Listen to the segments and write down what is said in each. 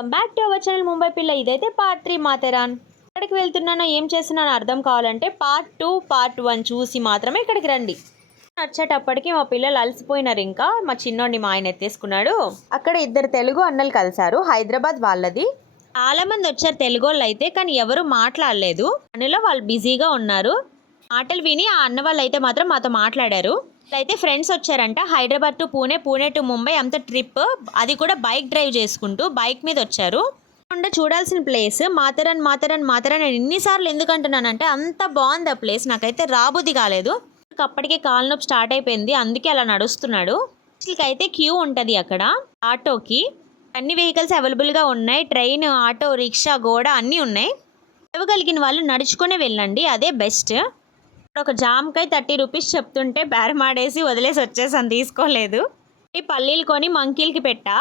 Welcome back to our channel Mumbai పిల్ల. ఇదైతే part 3 మాథెరాన్. ఎక్కడికి వెళ్తున్నానో ఏం చేస్తున్నానో అర్థం కావాలంటే పార్ట్ 2 పార్ట్ 1 చూసి మాత్రమే ఇక్కడికి రండి. వచ్చేటప్పటికి మా పిల్లలు అలసిపోయినారు. ఇంకా మా చిన్నోడిని మా ఆయన ఎత్తేసుకున్నాడు. అక్కడ ఇద్దరు తెలుగు అన్నలు కలిశారు, హైదరాబాద్ వాళ్ళది. చాలా మంది వచ్చారు తెలుగు వాళ్ళు అయితే, కానీ ఎవరు మాట్లాడలేదు. పనిలో వాళ్ళు బిజీగా ఉన్నారు. మాటలు విని ఆ అన్న వాళ్ళు అయితే మాత్రం మాతో మాట్లాడారు. అయితే ఫ్రెండ్స్ వచ్చారంట, హైదరాబాద్ టు పూణే, పూణే టు ముంబై అంత ట్రిప్, అది కూడా బైక్ డ్రైవ్ చేసుకుంటూ బైక్ మీద వచ్చారు. చూడాల్సిన ప్లేస్ మాథెరాన్ మాథెరాన్ మాథెరాన్ అని ఎన్నిసార్లు ఎందుకు అంటున్నానంటే అంత బాగుంది ఆ ప్లేస్. నాకైతే రాబుద్ది కాలేదు. అప్పటికే కాలు నొప్పి స్టార్ట్ అయిపోయింది, అందుకే అలా నడుస్తున్నాడు. అయితే క్యూ ఉంటుంది అక్కడ ఆటోకి. అన్ని వెహికల్స్ అవైలబుల్గా ఉన్నాయి. ట్రైన్, ఆటో, రిక్షా, గోడ అన్నీ ఉన్నాయి. నడవగలిగిన వాళ్ళు నడుచుకునే వెళ్ళండి, అదే బెస్ట్. ఒక జామ్కాయ 30 రూపీస్ చెప్తుంటే బేరమాడేసి వదిలేసి వచ్చేసాను, తీసుకోలేదు. ఈ పల్లీలు కొని మంకీలకి పెట్టా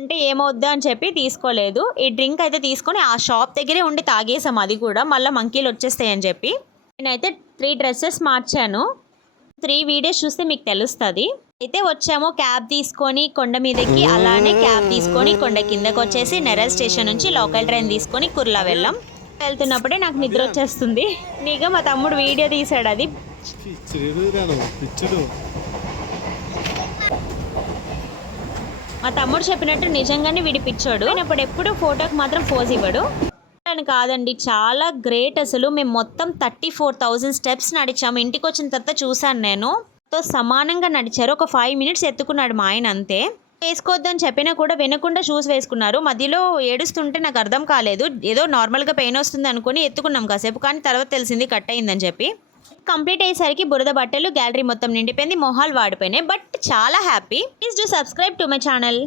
అంటే ఏమవుద్దా అని చెప్పి తీసుకోలేదు. ఈ డ్రింక్ అయితే తీసుకొని ఆ షాప్ దగ్గరే ఉండి తాగేసాం, అది కూడా మళ్ళీ మంకీలు వచ్చేస్తాయని చెప్పి. నేనైతే 3 డ్రెస్సెస్ మార్చాను. 3 వీడియోస్ చూస్తే మీకు తెలుస్తుంది. అయితే వచ్చాము క్యాబ్ తీసుకొని కొండ మీదకి, అలానే క్యాబ్ తీసుకొని కొండ కిందకి వచ్చేసి నెరల్ స్టేషన్ నుంచి లోకల్ ట్రైన్ తీసుకొని కుర్లా వెళ్ళాం. వెళ్తున్నప్పుడే నాకు నిద్ర వచ్చేస్తుంది. నీగా మా తమ్ముడు వీడియో తీసాడు, అది మా తమ్ముడు చెప్పినట్టు నిజంగానే విడిపించాడు. అప్పుడు ఎప్పుడు ఫోటోకి మాత్రం పోజ్ ఇవ్వడు అని కాదండి, చాలా గ్రేట్ అసలు. మేము మొత్తం 34,000 స్టెప్స్ నడిచాము. ఇంటికి వచ్చిన తర్వాత చూశాను నేను, సమానంగా నడిచారు. ఒక 5 మినిట్స్ ఎత్తుకున్నాడు మా ఆయన, అంతే. వేసుకోవద్దని చెప్పినా కూడా వినకుండా షూస్ వేసుకున్నారు. మధ్యలో ఏడుస్తుంటే నాకు అర్థం కాలేదు, ఏదో నార్మల్గా పెయిన్ వస్తుంది అనుకుని ఎత్తుకున్నాం కాసేపు, కానీ తర్వాత తెలిసింది కట్ అయిందని చెప్పి. కంప్లీట్ అయ్యేసరికి బురద బట్టలు, గ్యాలరీ మొత్తం నిండిపోయింది, మొహాలు వాడిపోయినాయి. బట్ చాలా happy. Please do subscribe to my channel.